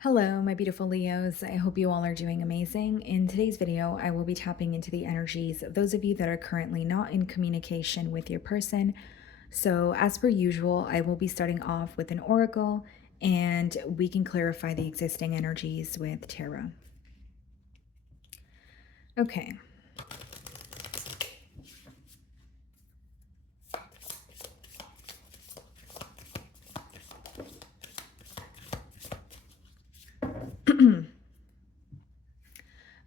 Hello, my beautiful Leos. I hope you all are doing amazing. In today's video, I will be tapping into the energies of those of you that are currently not in communication with your person. So, as per usual, I will be starting off with an oracle and we can clarify the existing energies with tarot. Okay.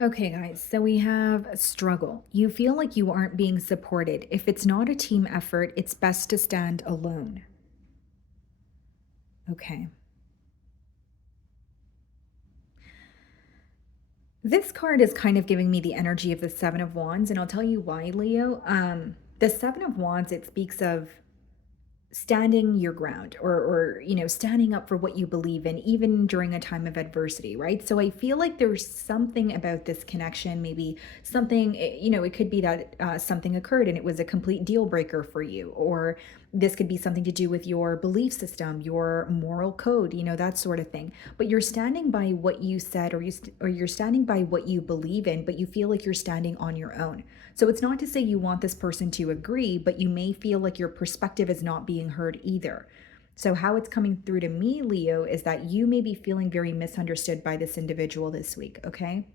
Okay, guys, so we have struggle. You feel like you aren't being supported. If it's not a team effort, it's best to stand alone. Okay. This card is kind of giving me the energy of the Seven of Wands, and I'll tell you why, Leo. The Seven of Wands, it speaks of standing your ground or standing up for what you believe in even during a time of adversity, right? So I feel like there's something about this connection, maybe something, it could be that something occurred and it was a complete deal breaker for you, or this could be something to do with your belief system, your moral code, that sort of thing. But you're standing by what you said, or you're standing by what you believe in, but you feel like you're standing on your own. So it's not to say you want this person to agree, but you may feel like your perspective is not being heard either. So, how it's coming through to me, Leo, is that you may be feeling very misunderstood by this individual this week, okay?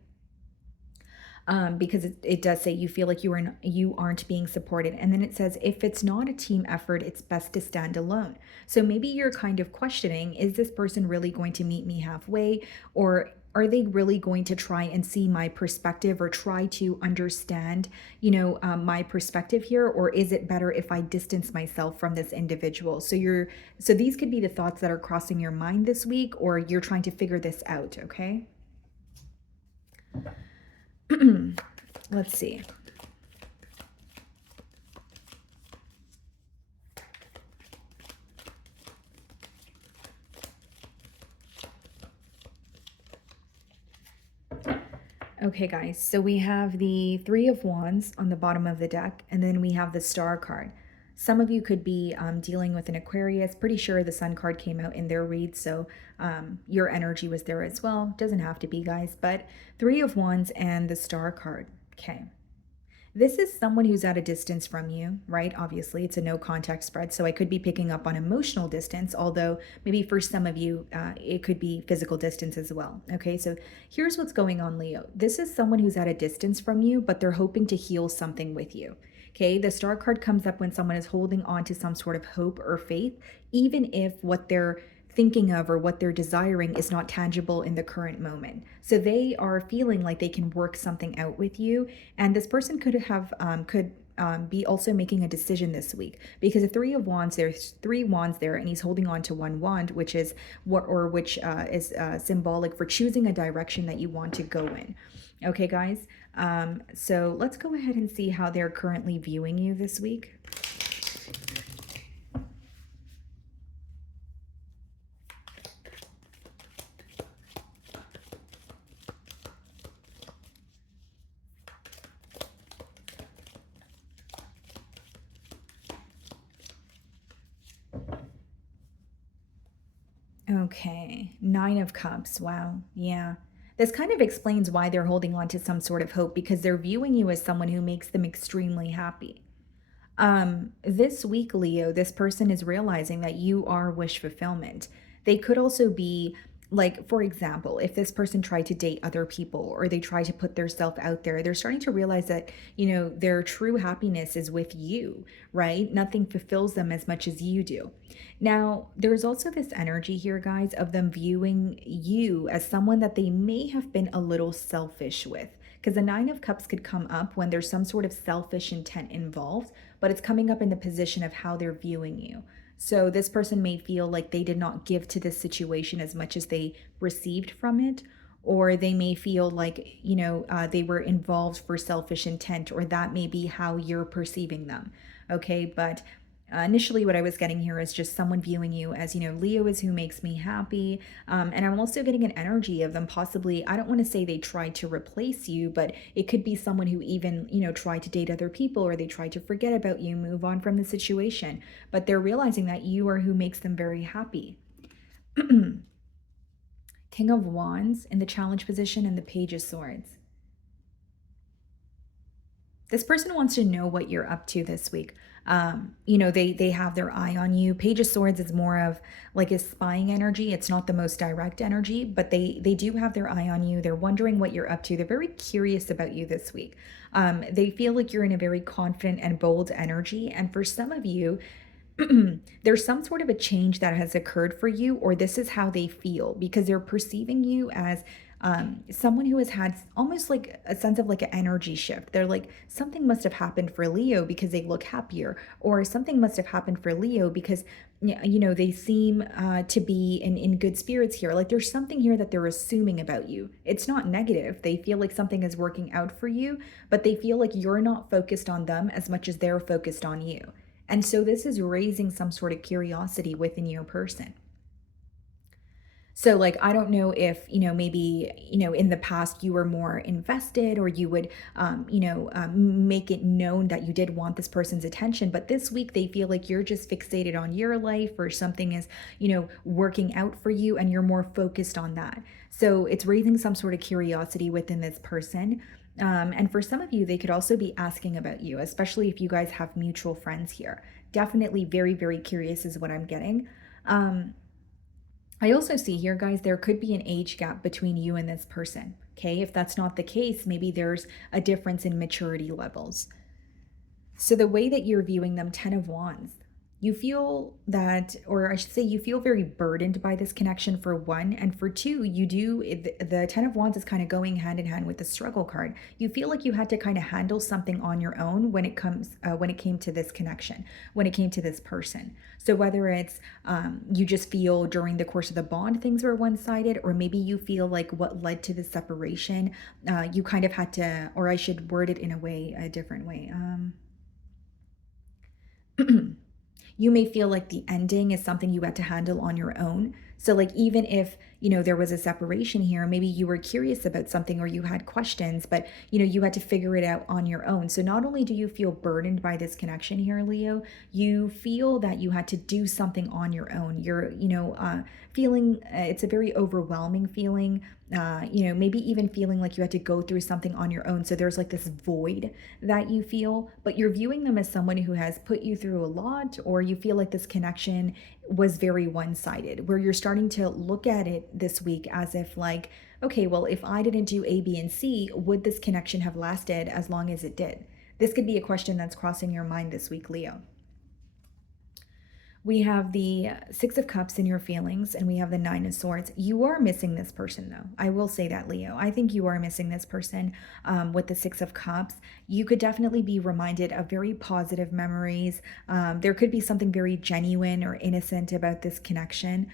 Because it does say you feel like you aren't being supported, and then it says if it's not a team effort, it's best to stand alone. So maybe you're kind of questioning: is this person really going to meet me halfway, or are they really going to try and see my perspective or try to understand, my perspective here, or is it better if I distance myself from this individual? So these could be the thoughts that are crossing your mind this week, or you're trying to figure this out, okay? Let's see. Okay, guys, so we have the Three of Wands on the bottom of the deck, and then we have the Star card. Some of you could be dealing with an Aquarius. Pretty sure the Sun card came out in their read, so your energy was there as well. Doesn't have to be, guys, but Three of Wands and the Star card. Okay. This is someone who's at a distance from you, right? Obviously, it's a no contact spread. So I could be picking up on emotional distance, although maybe for some of you, it could be physical distance as well. Okay, so here's what's going on, Leo. This is someone who's at a distance from you, but they're hoping to heal something with you. Okay, the star card comes up when someone is holding on to some sort of hope or faith, even if what they're thinking of or what they're desiring is not tangible in the current moment. So they are feeling like they can work something out with you, and this person could be also making a decision this week, because the Three of Wands, there's three wands there, and he's holding on to one wand, which is symbolic for choosing a direction that you want to go in. Okay, guys. So let's go ahead and see how they're currently viewing you this week. Okay, Nine of Cups. Wow. Yeah. This kind of explains why they're holding on to some sort of hope, because they're viewing you as someone who makes them extremely happy. This week, Leo, this person is realizing that you are wish fulfillment. They could also be, like, for example, if this person tried to date other people or they try to put their self out there, they're starting to realize that, their true happiness is with you, right? Nothing fulfills them as much as you do. Now, there's also this energy here, guys, of them viewing you as someone that they may have been a little selfish with. Because the Nine of Cups could come up when there's some sort of selfish intent involved, but it's coming up in the position of how they're viewing you. So this person may feel like they did not give to this situation as much as they received from it, or they may feel like, they were involved for selfish intent, or that may be how you're perceiving them. Okay, but initially what I was getting here is just someone viewing you as, Leo is who makes me happy. And I'm also getting an energy of them possibly, I don't want to say they tried to replace you, but it could be someone who even, tried to date other people, or they tried to forget about you, move on from the situation. But they're realizing that you are who makes them very happy. King of Wands in the challenge position and the Page of Swords. This person wants to know what you're up to this week. They have their eye on you. Page of Swords is more of like a spying energy. It's not the most direct energy, but they do have their eye on you. They're wondering what you're up to. They're very curious about you this week. They feel like you're in a very confident and bold energy. And for some of you, there's some sort of a change that has occurred for you, or this is how they feel because they're perceiving you as someone who has had almost like a sense of like an energy shift. They're like, something must have happened for Leo because they look happier, or something must have happened for Leo because, they seem to be in good spirits here. Like there's something here that they're assuming about you. It's not negative. They feel like something is working out for you, but they feel like you're not focused on them as much as they're focused on you. And so this is raising some sort of curiosity within your person. So, like, I don't know if, maybe, in the past you were more invested, or you would, make it known that you did want this person's attention. But this week they feel like you're just fixated on your life, or something is, working out for you and you're more focused on that. So it's raising some sort of curiosity within this person. And for some of you, they could also be asking about you, especially if you guys have mutual friends here. Definitely very, very curious is what I'm getting. Um, I also see here, guys, there could be an age gap between you and this person. Okay, if that's not the case, maybe there's a difference in maturity levels. So the way that you're viewing them, 10 of Wands, you feel that, or I should say, you feel very burdened by this connection for one. And for two, the 10 of Wands is kind of going hand in hand with the struggle card. You feel like you had to kind of handle something on your own when it came to this connection, when it came to this person. So whether it's you just feel during the course of the bond things were one-sided, or maybe you feel like what led to the separation, you kind of had to, or I should word it in a different way. You may feel like the ending is something you had to handle on your own. So, like, even if, there was a separation here, maybe you were curious about something or you had questions, but, you had to figure it out on your own. So, not only do you feel burdened by this connection here, Leo, you feel that you had to do something on your own. You're, feeling it's a very overwhelming feeling. Maybe even feeling like you had to go through something on your own. So there's like this void that you feel, but you're viewing them as someone who has put you through a lot, or you feel like this connection was very one-sided, where you're starting to look at it this week as if like, okay, well, if I didn't do A, B, and C, would this connection have lasted as long as it did? This could be a question that's crossing your mind this week, Leo. We have the Six of Cups in your feelings, and we have the Nine of Swords. You are missing this person, though. I will say that, Leo. I think you are missing this person with the Six of Cups. You could definitely be reminded of very positive memories. There could be something very genuine or innocent about this connection.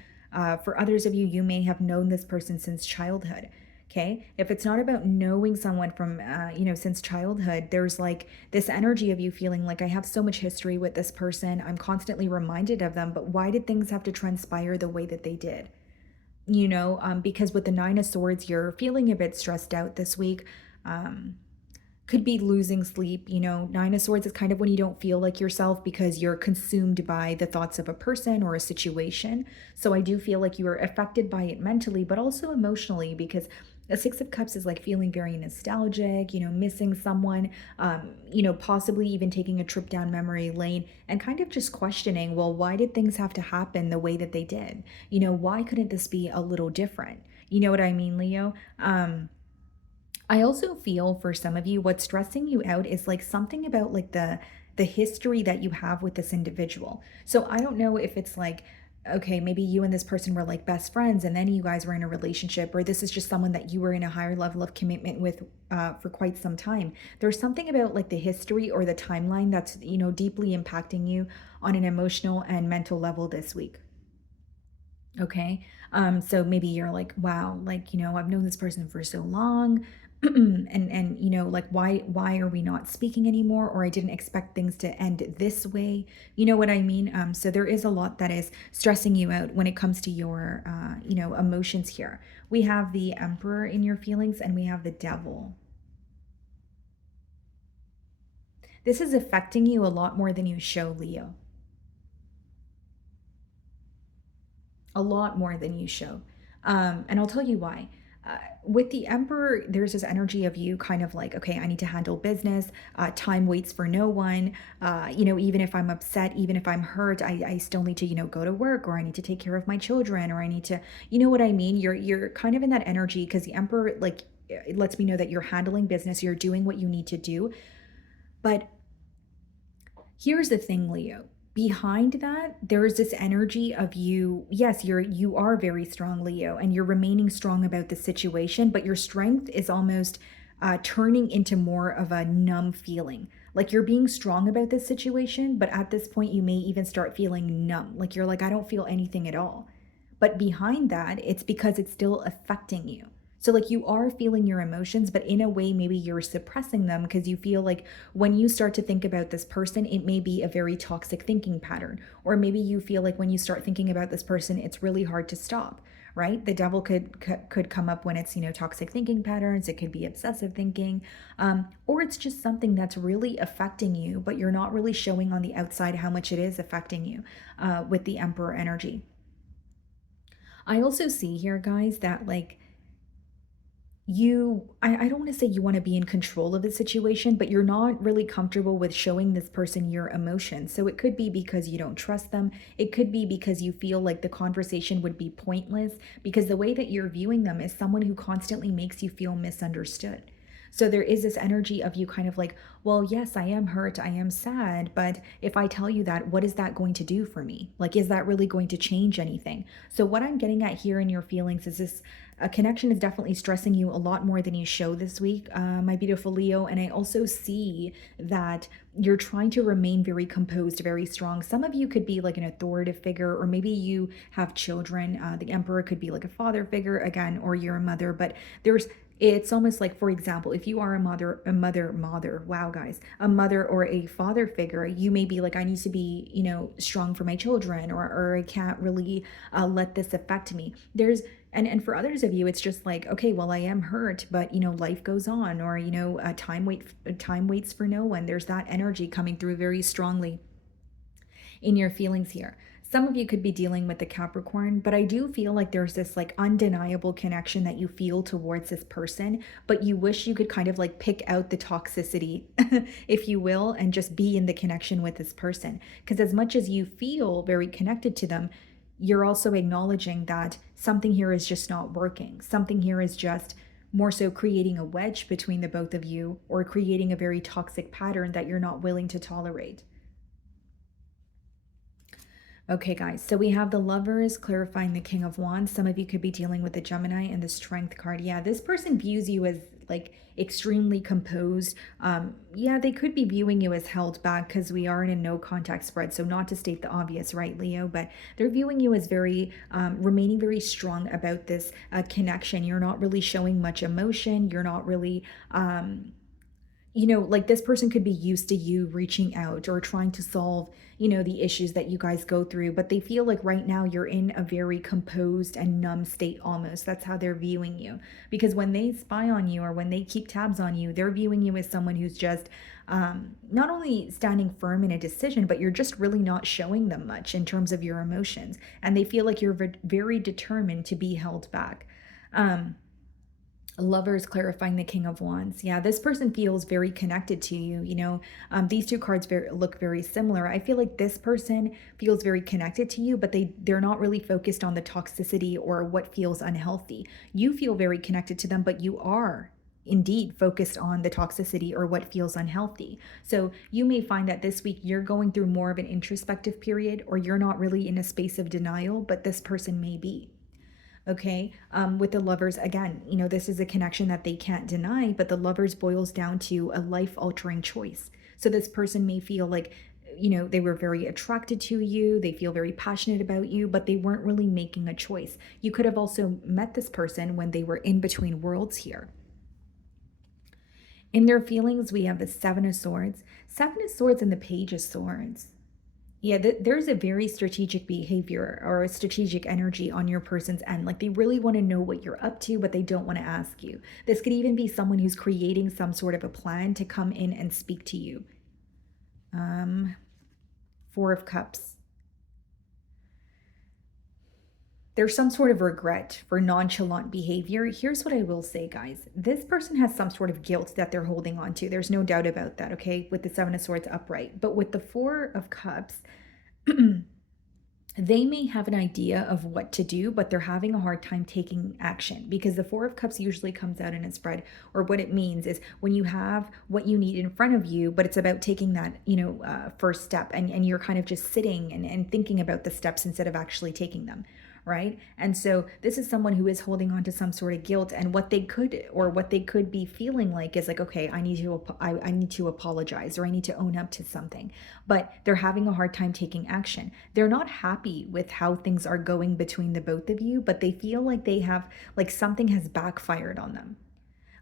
For others of you, you may have known this person since childhood. Okay, if it's not about knowing someone from since childhood, there's like this energy of you feeling like, I have so much history with this person, I'm constantly reminded of them, but why did things have to transpire the way that they did? Because with the Nine of Swords, you're feeling a bit stressed out this week. Could be losing sleep. Nine of Swords is kind of when you don't feel like yourself because you're consumed by the thoughts of a person or a situation. So I do feel like you are affected by it mentally, but also emotionally, because a Six of Cups is like feeling very nostalgic, missing someone, possibly even taking a trip down memory lane and kind of just questioning, well, why did things have to happen the way that they did? Why couldn't this be a little different? You know what I mean, Leo? I also feel for some of you, what's stressing you out is like something about like the history that you have with this individual. So I don't know if it's like, okay, maybe you and this person were like best friends and then you guys were in a relationship, or this is just someone that you were in a higher level of commitment with for quite some time. There's something about like the history or the timeline that's, deeply impacting you on an emotional and mental level this week. Okay. So maybe you're like, wow, like, I've known this person for so long. And like, why are we not speaking anymore? Or I didn't expect things to end this way. You know what I mean? So there is a lot that is stressing you out when it comes to your emotions here. We have the Emperor in your feelings, and we have the Devil. This is affecting you a lot more than you show, Leo. A lot more than you show. And I'll tell you why. With the Emperor, there's this energy of you kind of like, okay, I need to handle business. Time waits for no one. Even if I'm upset, even if I'm hurt, I still need to, go to work, or I need to take care of my children, or I need to, you know what I mean? You're kind of in that energy because the Emperor, like, it lets me know that you're handling business, you're doing what you need to do. But here's the thing, Leo. Behind that, there is this energy of you. Yes, you are very strong, Leo, and you're remaining strong about the situation, but your strength is almost turning into more of a numb feeling. Like you're being strong about this situation, but at this point, you may even start feeling numb. Like you're like, I don't feel anything at all. But behind that, it's because it's still affecting you. So, like, you are feeling your emotions, but in a way, maybe you're suppressing them because you feel like when you start to think about this person, it may be a very toxic thinking pattern. Or maybe you feel like when you start thinking about this person, it's really hard to stop, right? The devil could come up when it's, toxic thinking patterns. It could be obsessive thinking, or it's just something that's really affecting you, but you're not really showing on the outside how much it is affecting you with the Emperor energy. I also see here, guys, that like I don't want to say you want to be in control of the situation, but you're not really comfortable with showing this person your emotions. So it could be because you don't trust them. It could be because you feel like the conversation would be pointless because the way that you're viewing them is someone who constantly makes you feel misunderstood. So there is this energy of you kind of like, well, yes, I am hurt, I am sad, but if I tell you that, what is that going to do for me? Like, is that really going to change anything? So what I'm getting at here in your feelings is this a connection is definitely stressing you a lot more than you show this week, my beautiful Leo. And I also see that you're trying to remain very composed, very strong. Some of you could be like an authoritative figure, or maybe you have children. The Emperor could be like a father figure again, or you're a mother. But there's it's almost like, for example, if you are a mother, wow, guys, a mother or a father figure, you may be like, I need to be, strong for my children, or I can't really let this affect me. And for others of you, it's just like, okay, well, I am hurt, but life goes on, or time waits for no one. There's that energy coming through very strongly in your feelings here. Some of you could be dealing with the Capricorn, but I do feel like there's this like undeniable connection that you feel towards this person, but you wish you could kind of like pick out the toxicity, if you will, and just be in the connection with this person. Because as much as you feel very connected to them, you're also acknowledging that something here is just not working. Something here is just more so creating a wedge between the both of you, or creating a very toxic pattern that you're not willing to tolerate. Okay, guys, so we have the Lovers clarifying the King of Wands. Some of you could be dealing with the Gemini and the Strength card. Yeah, this person views you as like extremely composed. Yeah, they could be viewing you as held back because we are in a no contact spread. So, not to state the obvious, right, Leo, but they're viewing you as very, remaining very strong about this connection. You're not really showing much emotion. You're not really, like this person could be used to you reaching out or trying to solve, the issues that you guys go through, but they feel like right now you're in a very composed and numb state almost. That's how they're viewing you. Because when they spy on you or when they keep tabs on you, they're viewing you as someone who's just not only standing firm in a decision, but you're just really not showing them much in terms of your emotions. And they feel like you're very determined to be held back. Lovers clarifying the King of Wands. Yeah, this person feels very connected to you. These two cards look very similar. I feel like this person feels very connected to you, but they're not really focused on the toxicity or what feels unhealthy. You feel very connected to them, but you are indeed focused on the toxicity or what feels unhealthy. So you may find that this week you're going through more of an introspective period, or you're not really in a space of denial, but this person may be. Okay. With the Lovers, again, this is a connection that they can't deny, but the Lovers boils down to a life altering choice. So this person may feel like, they were very attracted to you, they feel very passionate about you, but they weren't really making a choice. You could have also met this person when they were in between worlds here. In their feelings, we have the Seven of Swords, and the Page of Swords. Yeah, there's a very strategic behavior or a strategic energy on your person's end. Like they really want to know what you're up to, but they don't want to ask you. This could even be someone who's creating some sort of a plan to come in and speak to you. Four of Cups. there's some sort of regret for nonchalant behavior. Here's what I will say, guys. This person has some sort of guilt that they're holding on to. There's no doubt about that, okay? With the Seven of Swords upright. But with the Four of Cups, they may have an idea of what to do, but they're having a hard time taking action because the Four of Cups usually comes out in a spread, or what it means is when you have what you need in front of you, but it's about taking that, first step, and you're kind of just sitting and thinking about the steps instead of actually taking them. Right. And so this is someone who is holding on to some sort of guilt, and what they could be feeling like is like, okay, I need to apologize, or I need to own up to something, but they're having a hard time taking action. They're not happy with how things are going between the both of you, but they feel like they have, like, something has backfired on them.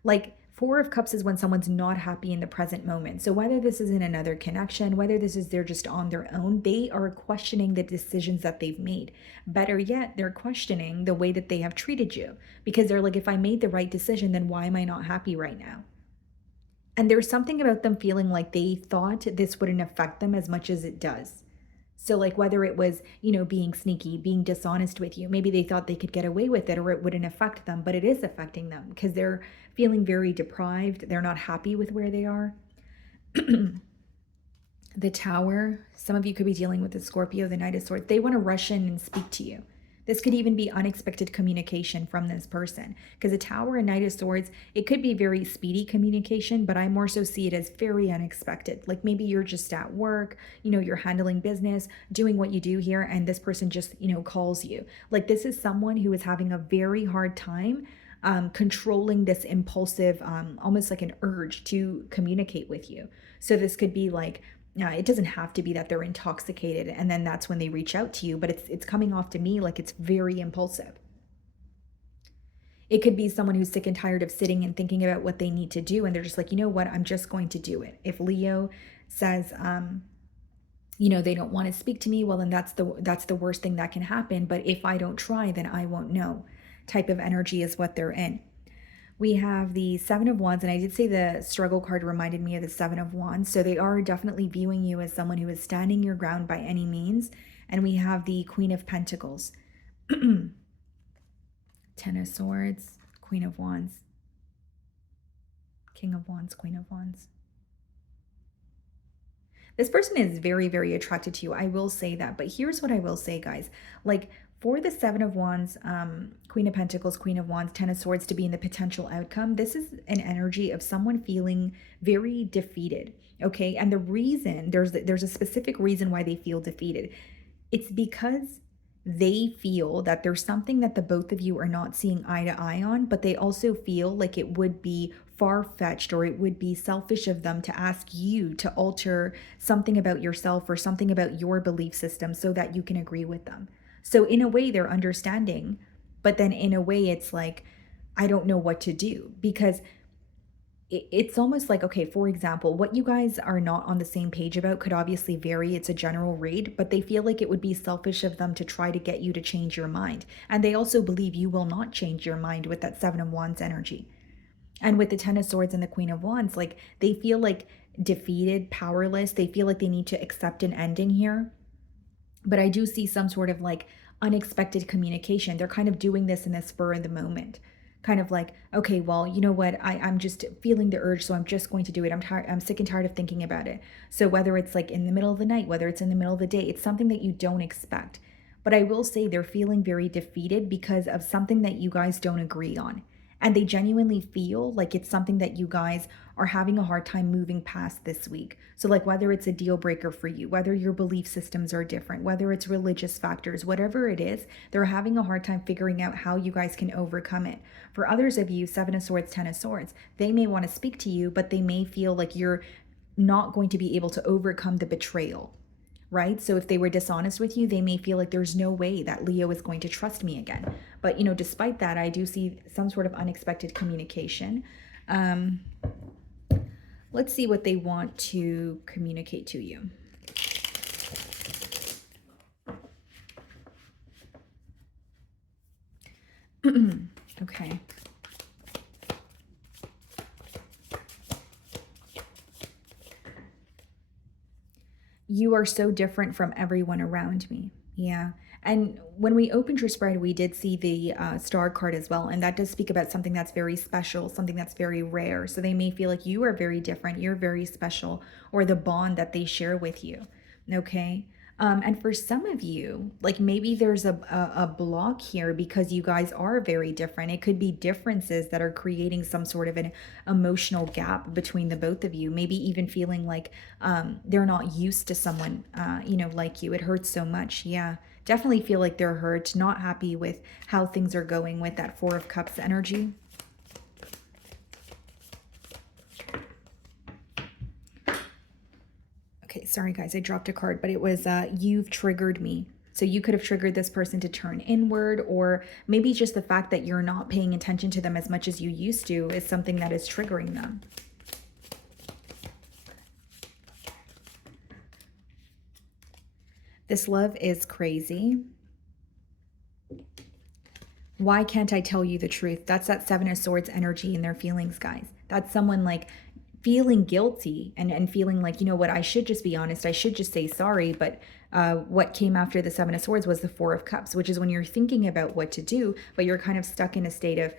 Like, Four of Cups is when someone's not happy in the present moment. So whether this is in another connection, whether this is they're just on their own, they are questioning the decisions that they've made. Better yet, they're questioning the way that they have treated you, because they're like, if I made the right decision, then why am I not happy right now? And there's something about them feeling like they thought this wouldn't affect them as much as it does. So, like, whether it was, being sneaky, being dishonest with you, maybe they thought they could get away with it or it wouldn't affect them, but it is affecting them because they're feeling very deprived. They're not happy with where they are. The Tower, some of you could be dealing with the Scorpio, the Knight of Swords. They want to rush in and speak to you. This could even be unexpected communication from this person, because the Tower and Knight of Swords, it could be very speedy communication, but I more so see it as very unexpected. Like, maybe you're just at work, you're handling business, doing what you do here, and this person just, calls you. Like, this is someone who is having a very hard time controlling this impulsive, almost like an urge to communicate with you. So this could be like, it doesn't have to be that they're intoxicated and then that's when they reach out to you, but it's coming off to me like it's very impulsive. It could be someone who's sick and tired of sitting and thinking about what they need to do, and they're just like, you know what, I'm just going to do it. If Leo says, they don't want to speak to me, well, then that's the worst thing that can happen. But if I don't try, then I won't know. Type of energy is what they're in. We have the Seven of Wands, and I did say the struggle card reminded me of the Seven of Wands. So they are definitely viewing you as someone who is standing your ground by any means. And we have the Queen of Pentacles, Ten of Swords, Queen of Wands, King of Wands, Queen of Wands. This person is very, very attracted to you. I will say that. But here's what I will say, guys. Like, for the Seven of Wands, Queen of Pentacles, Queen of Wands, Ten of Swords to be in the potential outcome, this is an energy of someone feeling very defeated, okay? And the reason, there's a specific reason why they feel defeated. It's because they feel that there's something that the both of you are not seeing eye to eye on, but they also feel like it would be far-fetched, or it would be selfish of them to ask you to alter something about yourself or something about your belief system so that you can agree with them. So in a way, they're understanding, but then in a way, it's like, I don't know what to do, because it's almost like, okay, for example, what you guys are not on the same page about could obviously vary. It's a general read, but they feel like it would be selfish of them to try to get you to change your mind. And they also believe you will not change your mind with that Seven of Wands energy. And with the Ten of Swords and the Queen of Wands, like, they feel like defeated, powerless. They feel like they need to accept an ending here. But I do see some sort of like unexpected communication. They're kind of doing this in the spur of the moment. Kind of like, okay, well, you know what? I'm just feeling the urge, so I'm just going to do it. I'm sick and tired of thinking about it. So whether it's like in the middle of the night, whether it's in the middle of the day, it's something that you don't expect. But I will say they're feeling very defeated because of something that you guys don't agree on. And they genuinely feel like it's something that you guys are having a hard time moving past this week. So like, whether it's a deal breaker for you, whether your belief systems are different, whether it's religious factors, whatever it is, they're having a hard time figuring out how you guys can overcome it. For others of you, Seven of Swords, Ten of Swords, they may want to speak to you, but they may feel like you're not going to be able to overcome the betrayal. Right? So if they were dishonest with you, they may feel like there's no way that Leo is going to trust me again. But, despite that, I do see some sort of unexpected communication. Let's see what they want to communicate to you. Okay. You are so different from everyone around me. Yeah. And when we opened your spread, we did see the star card as well. And that does speak about something that's very special, something that's very rare. So they may feel like you are very different, you're very special, or the bond that they share with you. Okay. And for some of you, like maybe there's a block here because you guys are very different. It could be differences that are creating some sort of an emotional gap between the both of you. Maybe even feeling like they're not used to someone, like you. It hurts so much. Yeah, definitely feel like they're hurt, not happy with how things are going with that Four of Cups energy. Okay, sorry guys, I dropped a card, but it was you've triggered me. So you could have triggered this person to turn inward, or maybe just the fact that you're not paying attention to them as much as you used to is something that is triggering them. This love is crazy. Why can't I tell you the truth? That's that Seven of Swords energy in their feelings, guys. That's someone like feeling guilty and feeling like, you know what, I should just be honest. I should just say sorry. But what came after the Seven of Swords was the Four of Cups, which is when you're thinking about what to do, but you're kind of stuck in a state of,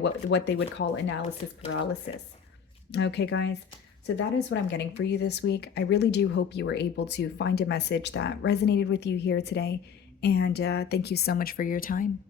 what they would call analysis paralysis. Okay, guys. So that is what I'm getting for you this week. I really do hope you were able to find a message that resonated with you here today. And thank you so much for your time.